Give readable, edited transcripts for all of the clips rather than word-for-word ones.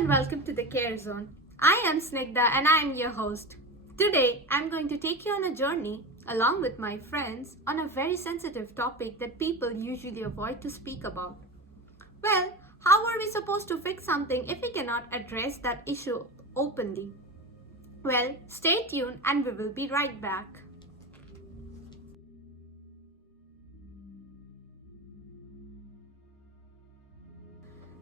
and welcome to the Care Zone. I am Snigdha and I am your host. Today, I'm going to take you on a journey, along with my friends, on a very sensitive topic that people usually avoid to speak about. Well, how are we supposed to fix something if we cannot address that issue openly? Well, stay tuned and we will be right back.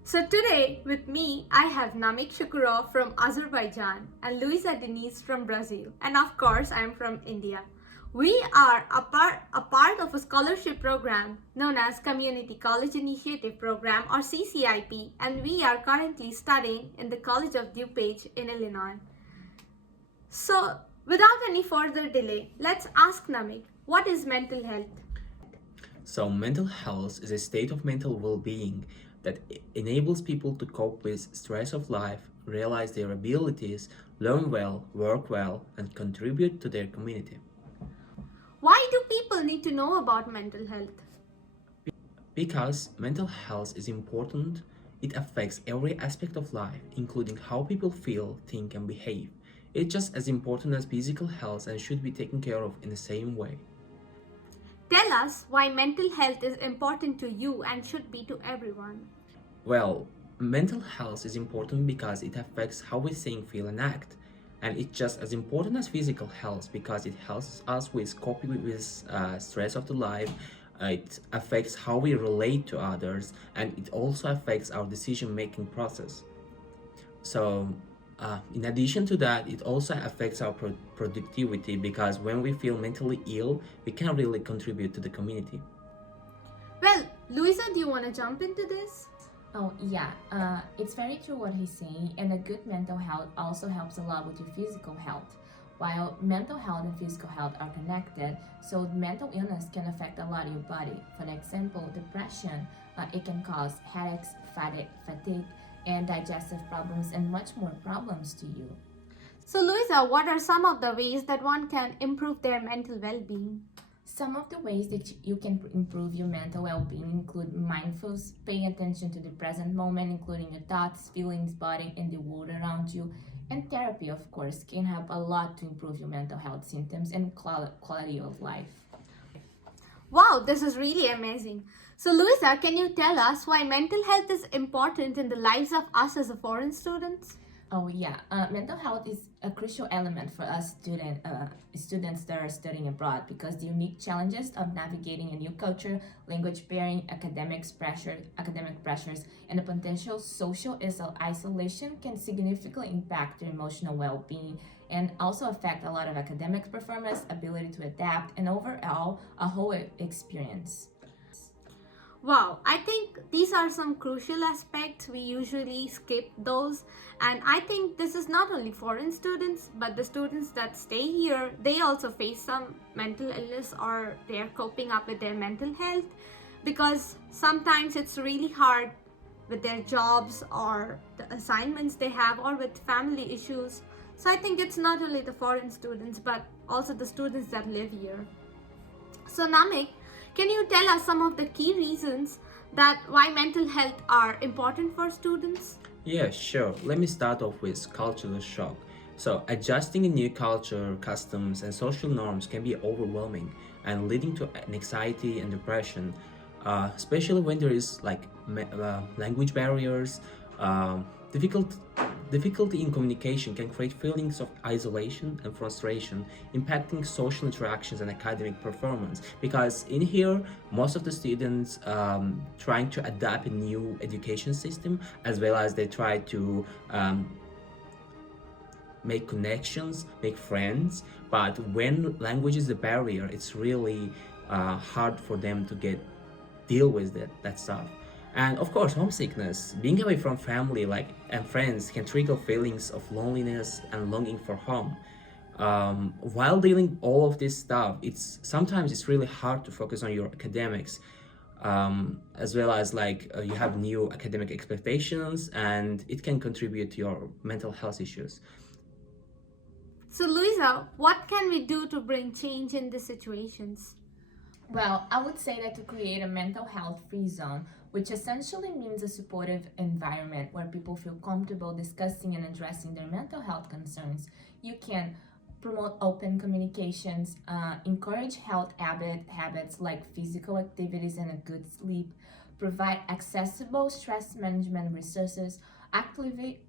So today with me I have Namik Shukurov from Azerbaijan and Luisa Denise from Brazil, and of course I am from India. We are a part of a scholarship program known as Community College Initiative Program or CCIP, and we are currently studying in the College of DuPage in Illinois. So without any further delay, let's ask Namik, what is mental health? So, mental health is a state of mental well being that enables people to cope with stress of life, realize their abilities, learn well, work well, and contribute to their community. Why do people need to know about mental health? Because mental health is important, it affects every aspect of life, including how people feel, think, and behave. It's just as important as physical health and should be taken care of in the same way. Tell us why mental health is important to you and should be to everyone. Well, mental health is important because it affects how we think, feel, and act. And it's just as important as physical health because it helps us with coping with stress of the life. It affects how we relate to others, and it also affects our decision-making process. So, in addition to that, it also affects our productivity because when we feel mentally ill, we can't really contribute to the community. Well, Luisa, do you want to jump into this? Oh, yeah, it's very true what he's saying, and a good mental health also helps a lot with your physical health. While mental health and physical health are connected, so mental illness can affect a lot of your body. For example, depression, it can cause headaches, fatigue, and digestive problems, and much more problems to you. So, Luisa, what are some of the ways that one can improve their mental well being? Some of the ways that you can improve your mental well-being include mindfulness, paying attention to the present moment, including your thoughts, feelings, body, and the world around you. And therapy, of course, can help a lot to improve your mental health symptoms and quality of life. Wow, this is really amazing. So, Luisa, can you tell us why mental health is important in the lives of us as a foreign students? Oh yeah, mental health is a crucial element for us students that are studying abroad because the unique challenges of navigating a new culture, language barrier, academic pressures, and the potential social isolation can significantly impact their emotional well-being and also affect a lot of academic performance, ability to adapt, and overall a whole experience. Wow, I think these are some crucial aspects. We usually skip those, and I think this is not only foreign students but the students that stay here. They also face some mental illness or they are coping up with their mental health because sometimes it's really hard with their jobs or the assignments they have or with family issues. So I think it's not only the foreign students but also the students that live here. So Namik, can you tell us some of the key reasons that why mental health are important for students? Yeah, sure. Let me start off with cultural shock. So, adjusting a new culture, customs, and social norms can be overwhelming and leading to anxiety and depression, especially when there is language barriers. Difficulty in communication can create feelings of isolation and frustration, impacting social interactions and academic performance. Because in here, most of the students trying to adapt a new education system, as well as they try to make connections, make friends. But when language is a barrier, it's really hard for them to deal with that stuff. And of course, homesickness, being away from family and friends can trigger feelings of loneliness and longing for home. While dealing all of this stuff, it's really hard to focus on your academics, as well as you have new academic expectations, and it can contribute to your mental health issues. So Luisa, what can we do to bring change in these situations? Well, I would say that to create a mental health free zone, which essentially means a supportive environment where people feel comfortable discussing and addressing their mental health concerns. You can promote open communications, encourage health habits like physical activities and a good sleep, provide accessible stress management resources, actively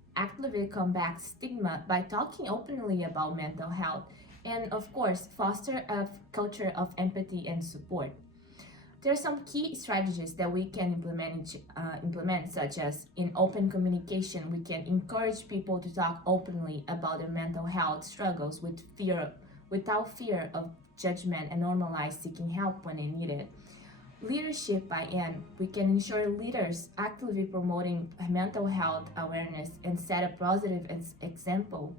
combat stigma by talking openly about mental health, and of course, foster a culture of empathy and support. There are some key strategies that we can implement, such as in open communication, we can encourage people to talk openly about their mental health struggles without fear of judgment, and normalize seeking help when they need it. Leadership by N, we can ensure leaders actively promoting mental health awareness and set a positive example.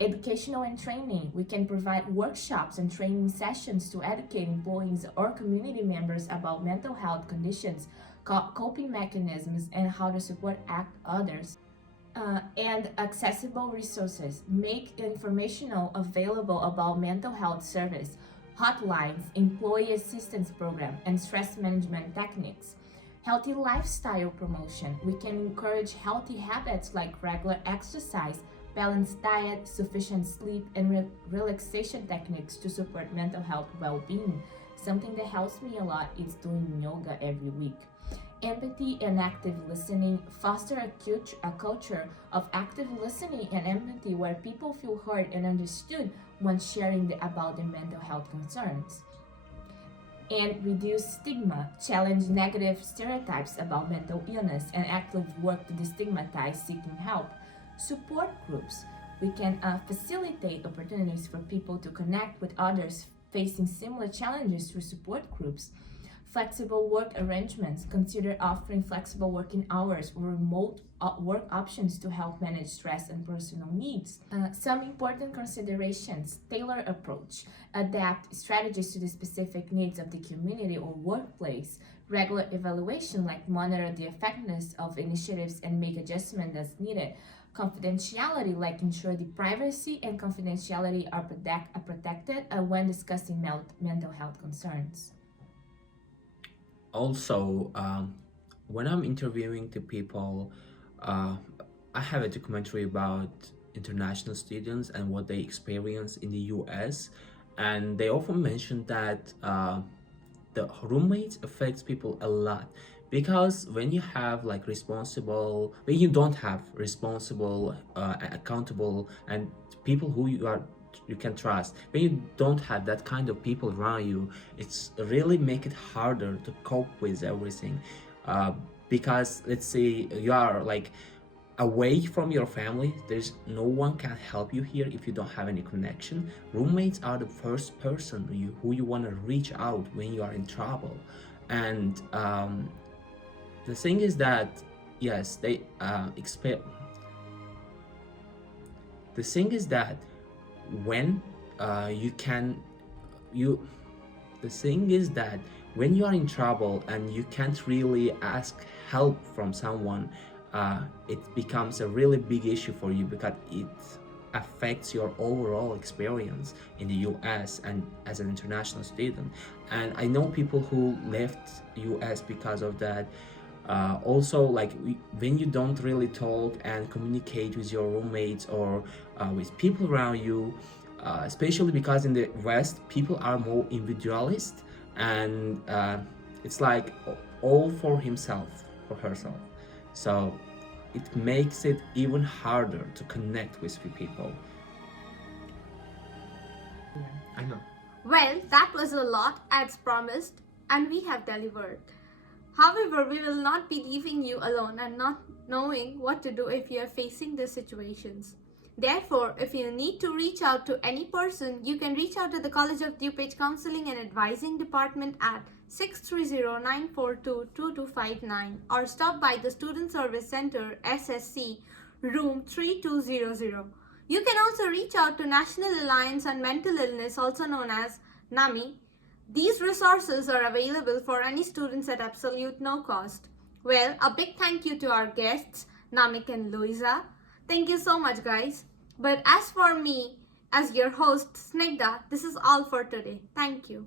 Educational and training, we can provide workshops and training sessions to educate employees or community members about mental health conditions, coping mechanisms, and how to support others. And accessible resources, make informational available about mental health service, hotlines, employee assistance program, and stress management techniques. Healthy lifestyle promotion, we can encourage healthy habits like regular exercise, balanced diet, sufficient sleep, and relaxation techniques to support mental health well-being. Something that helps me a lot is doing yoga every week. Empathy and active listening, foster a culture of active listening and empathy where people feel heard and understood when sharing about their mental health concerns. And reduce stigma, challenge negative stereotypes about mental illness, and actively work to destigmatize seeking help. Support groups, we can facilitate opportunities for people to connect with others facing similar challenges through support groups. Flexible work arrangements, consider offering flexible working hours or remote work options to help manage stress and personal needs. Some important considerations: tailor approach, adapt strategies to the specific needs of the community or workplace. Regular evaluation, like monitor the effectiveness of initiatives and make adjustments as needed. Confidentiality, like ensure the privacy and confidentiality are protected when discussing mental health concerns. Also, when I'm interviewing the people, I have a documentary about international students and what they experience in the US, and they often mention that the roommates affects people a lot, because when you have like responsible, when you don't have responsible, accountable, and people who you can trust, when you don't have that kind of people around you, it's really make it harder to cope with everything. Because let's say you are like away from your family, there's no one can help you here if you don't have any connection. Roommates are the first person who you want to reach out when you are in trouble. And the thing is that yes, they expect. The thing is that when the thing is that when you are in trouble and you can't really ask help from someone, it becomes a really big issue for you, because it affects your overall experience in the US and as an international student. And I know people who left US because of that. Also, like when you don't really talk and communicate with your roommates or with people around you, especially because in the West people are more individualist, and it's like all for himself or herself, so it makes it even harder to connect with people. I know. Well, that was a lot as promised, and we have delivered. However, we will not be leaving you alone and not knowing what to do if you are facing these situations. Therefore, if you need to reach out to any person, you can reach out to the College of DuPage Counseling and Advising Department at 630-942-2259 or stop by the Student Service Center, SSC, room 3200. You can also reach out to National Alliance on Mental Illness, also known as NAMI. These resources are available for any students at absolute no cost. Well, a big thank you to our guests, Namik and Louisa. Thank you so much, guys. But as for me, as your host, Snigdha, this is all for today. Thank you.